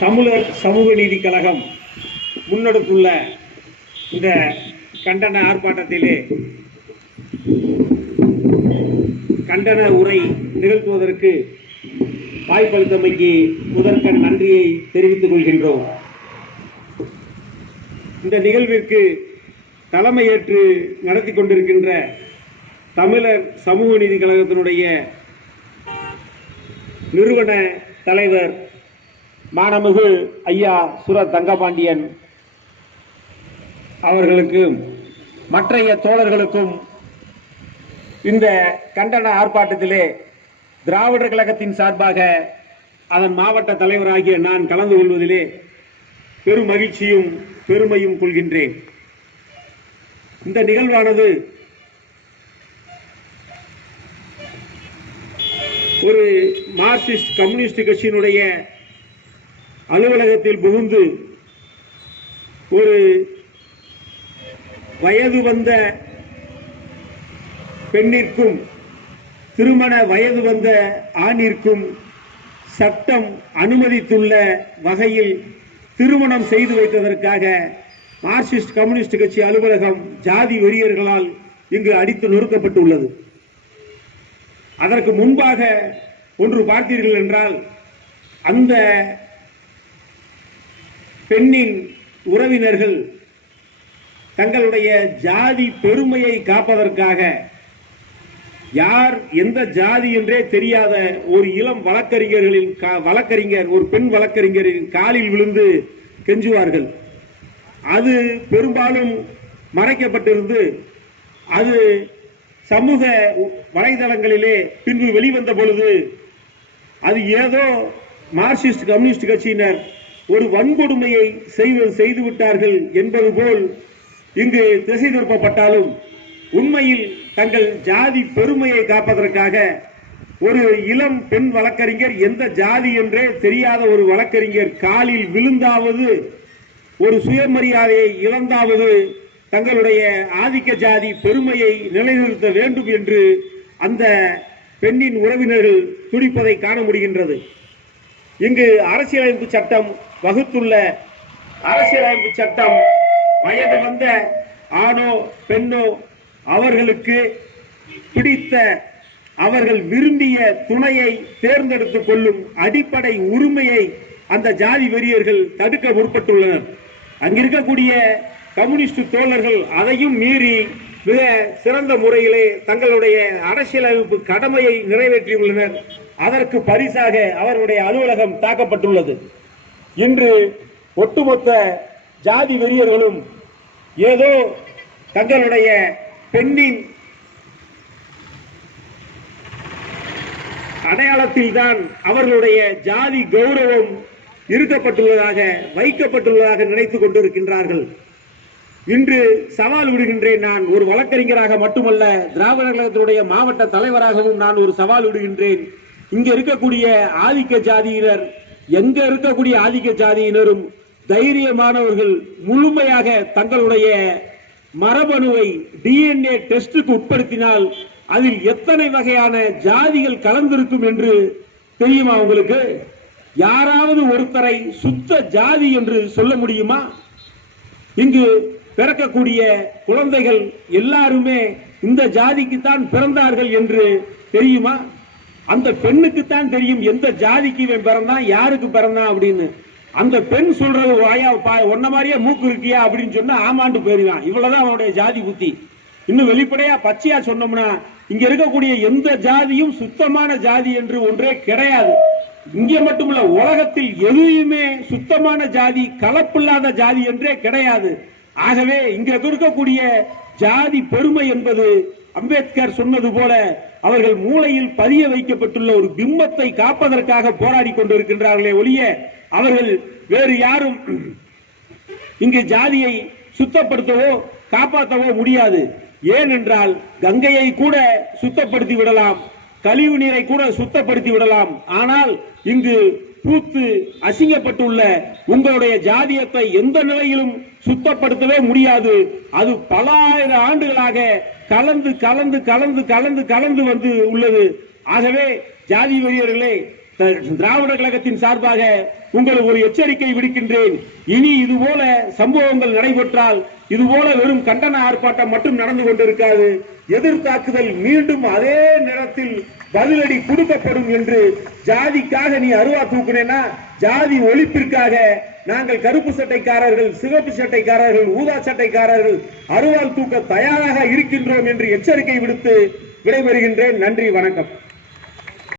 தமிழர் சமூக நீதி கழகம் முன்னெடுத்துள்ள இந்த கண்டன ஆர்ப்பாட்டத்திலே கண்டன உரை நிகழ்த்துவதற்கு வாய்ப்பளித்தமைக்கு முதற்கண் நன்றியை தெரிவித்துக் கொள்கின்றோம். இந்த நிகழ்விற்கு தலைமையேற்று நடத்தி கொண்டிருக்கின்ற தமிழர் சமூக நீதி கழகத்தினுடைய நிறுவன தலைவர் மாண்புமிகு ஐயா சுர தங்கபாண்டியன் அவர்களுக்கும் மற்றைய தோழர்களுக்கும் இந்த கண்டன ஆர்ப்பாட்டத்திலே திராவிடர் கழகத்தின் சார்பாக அதன் மாவட்ட தலைவராகிய நான் கலந்து கொள்வதிலே பெரும் மகிழ்ச்சியும் பெருமையும் கொள்கின்றேன். இந்த நிகழ்வானது ஒரு மார்க்சிஸ்ட் கம்யூனிஸ்ட் கட்சியினுடைய அலுவலகத்தில் புகுந்து ஒரு வயது வந்த பெண்ணிற்கும் திருமண வயது வந்த ஆணிற்கும் சட்டம் அனுமதித்துள்ள வகையில் திருமணம் செய்து வைத்ததற்காக மார்க்சிஸ்ட் கம்யூனிஸ்ட் கட்சி அலுவலகம் ஜாதி வெறியர்களால் இங்கு அடித்து நொறுக்கப்பட்டுள்ளது. அதற்கு முன்பாக ஒன்று பார்த்தீர்கள் என்றால், அந்த பெண்ணின் உறவினர்கள் தங்களுடைய ஜாதி பெருமையை காப்பதற்காக யார் எந்த ஜாதி என்றே தெரியாத ஒரு இளம் வழக்கறிஞர் ஒரு பெண் வழக்கறிஞரின் காலில் விழுந்து கெஞ்சுவார்கள். அது பெரும்பாலும் மறைக்கப்பட்டிருந்து அது சமூக வலைதளங்களிலே பின்பு வெளிவந்த பொழுது அது ஏதோ மார்க்சிஸ்ட் கம்யூனிஸ்ட் கட்சியினர் ஒரு வன்கொடுமையை செய்து விட்டார்கள் என்பது போல் இங்கு திசை திருப்பப்பட்டாலும், உண்மையில் தங்கள் ஜாதி பெருமையை காப்பதற்காக ஒரு இளம் பெண் வழக்கறிஞர் எந்த ஜாதி என்றே தெரியாத ஒரு வழக்கறிஞர் காலில் விழுந்தாவது, ஒரு சுயமரியாதையை இழந்தாவது தங்களுடைய ஆதிக்க ஜாதி பெருமையை நிலைநிறுத்த வேண்டும் என்று அந்த பெண்ணின் உறவினர்கள் துடிப்பதை காண முடிகின்றது. இங்கு அரசியலமைப்பு சட்டம் வகுத்துள்ள அரசியலமைப்பு சட்டம் வயது வந்த ஆணோ பெண்ணோ அவர்களுக்கு பிடித்த அவர்கள் விரும்பிய துணையை தேர்ந்தெடுத்துக் கொள்ளும் அடிப்படை உரிமையை அந்த ஜாதி வெறியர்கள் தடுக்க முற்பட்டுள்ளனர். அங்கிருக்கக்கூடிய கம்யூனிஸ்ட் தோழர்கள் அதையும் மீறி மிக சிறந்த முறையிலே தங்களுடைய அரசியலமைப்பு கடமையை நிறைவேற்றியுள்ளனர். அதற்கு பரிசாக அவருடைய அலுவலகம் தாக்கப்பட்டுள்ளது. இன்று ஒட்டுமொத்த ஜாதி வெறியர்களும் ஏதோ தங்களுடைய பெண்ணின் அடையாளத்தில்தான் அவர்களுடைய ஜாதி கௌரவம் இருக்கப்பட்டுள்ளதாக வைக்கப்பட்டுள்ளதாக நினைத்துக் கொண்டிருக்கின்றார்கள். இன்று சவால் விடுகின்றேன். நான் ஒரு வழக்கறிஞராக மட்டுமல்ல, திராவிடர் கழகத்தினுடைய மாவட்ட தலைவராகவும் நான் ஒரு சவால் விடுகின்றேன். இங்க இருக்கக்கூடிய ஆதிக்க ஜாதியினர், எங்க இருக்கக்கூடிய ஆதிக்க ஜாதியினரும் தைரியமானவர்கள் முழுமையாக தங்களுடைய மரபணுவை DNA டெஸ்டுக்கு உட்படுத்தினால் அதில் எத்தனை வகையான ஜாதிகள் கலந்திருக்கும் என்று தெரியுமா உங்களுக்கு? யாராவது ஒருத்தரை சுத்த ஜாதி என்று சொல்ல முடியுமா? இங்கு பிறக்கக்கூடிய குழந்தைகள் எல்லாருமே இந்த ஜாதிக்குத்தான் பிறந்தார்கள் என்று தெரியுமா? அந்த பெண்ணுக்குத்தான் தெரியும் எந்த ஜாதிக்கு இவன் பிறந்தான், யாருக்கு பிறந்தான் அப்படின்னு. அந்த பெண் சொல்றது ஒன்ன மாதிரியே மூக்கு இருக்கியா அப்படின்னு சொன்னா ஆமாண்டு போயிருவான். இவ்வளவுதான் அவனுடைய ஜாதி புத்தி. இன்னும் வெளிப்படையா பச்சையா சொன்னோம்னா, இங்க இருக்கக்கூடிய எந்த ஜாதியும் சுத்தமான ஜாதி என்று ஒன்றே கிடையாது. இங்கே மட்டுமல்ல, உலகத்தில் எதுவுமே சுத்தமான ஜாதி கலப்பில்லாத ஜாதி என்றே கிடையாது. ஆகவே இங்க இருக்கக்கூடிய ஜாதி பெருமை என்பது அம்பேத்கர் சொன்னது போல அவர்கள் மூளையில் பதிய வைக்கப்பட்டுள்ள ஒரு பிம்பத்தை காப்பதற்காக போராடி கொண்டிருக்கின்றார்களே ஒழிய அவர்கள் வேறு யாரும் இங்கு ஜாதியை சுத்தப்படுத்தவோ காப்பாற்றவோ முடியாது. ஏனென்றால் கங்கையை கூட சுத்தப்படுத்தி விடலாம், கழிவு நீரை கூட சுத்தப்படுத்தி விடலாம். ஆனால் இங்கு பூத்து அசிங்கப்பட்டுள்ள உங்களுடைய ஜாதியத்தை எந்த நிலையிலும் சுத்தப்படுத்தவே முடியாது. அது பல ஆயிரம் ஆண்டுகளாக கலந்து கலந்து கலந்து கலந்து கலந்து வந்து உள்ளது. ஆகவே ஜாதி வெறியர்களே, திராவிட கழகத்தின் சார்பாக உங்களுக்கு ஒரு எச்சரிக்கை விடுக்கின்றேன். இனி இதுபோல சம்பவங்கள் நடைபெற்றால் இதுபோல வெறும் கண்டன ஆர்ப்பாட்டம் மட்டும் நடந்து கொண்டிருக்காது. எதிர்த்தாக்குதல் மீண்டும் அதே நேரத்தில் பதிலடி கொடுக்கப்படும் என்று, ஜாதிக்காக நீ அருவா தூக்குனேன்னா ஜாதி ஒழிப்பிற்காக நாங்கள் கருப்பு சட்டைக்காரர்கள், சிவப்பு சட்டைக்காரர்கள், ஊதா சட்டைக்காரர்கள் அருவாள் தூக்க தயாராக இருக்கின்றோம் என்று எச்சரிக்கை விடுத்து விடைபெறுகின்றேன். நன்றி, வணக்கம்.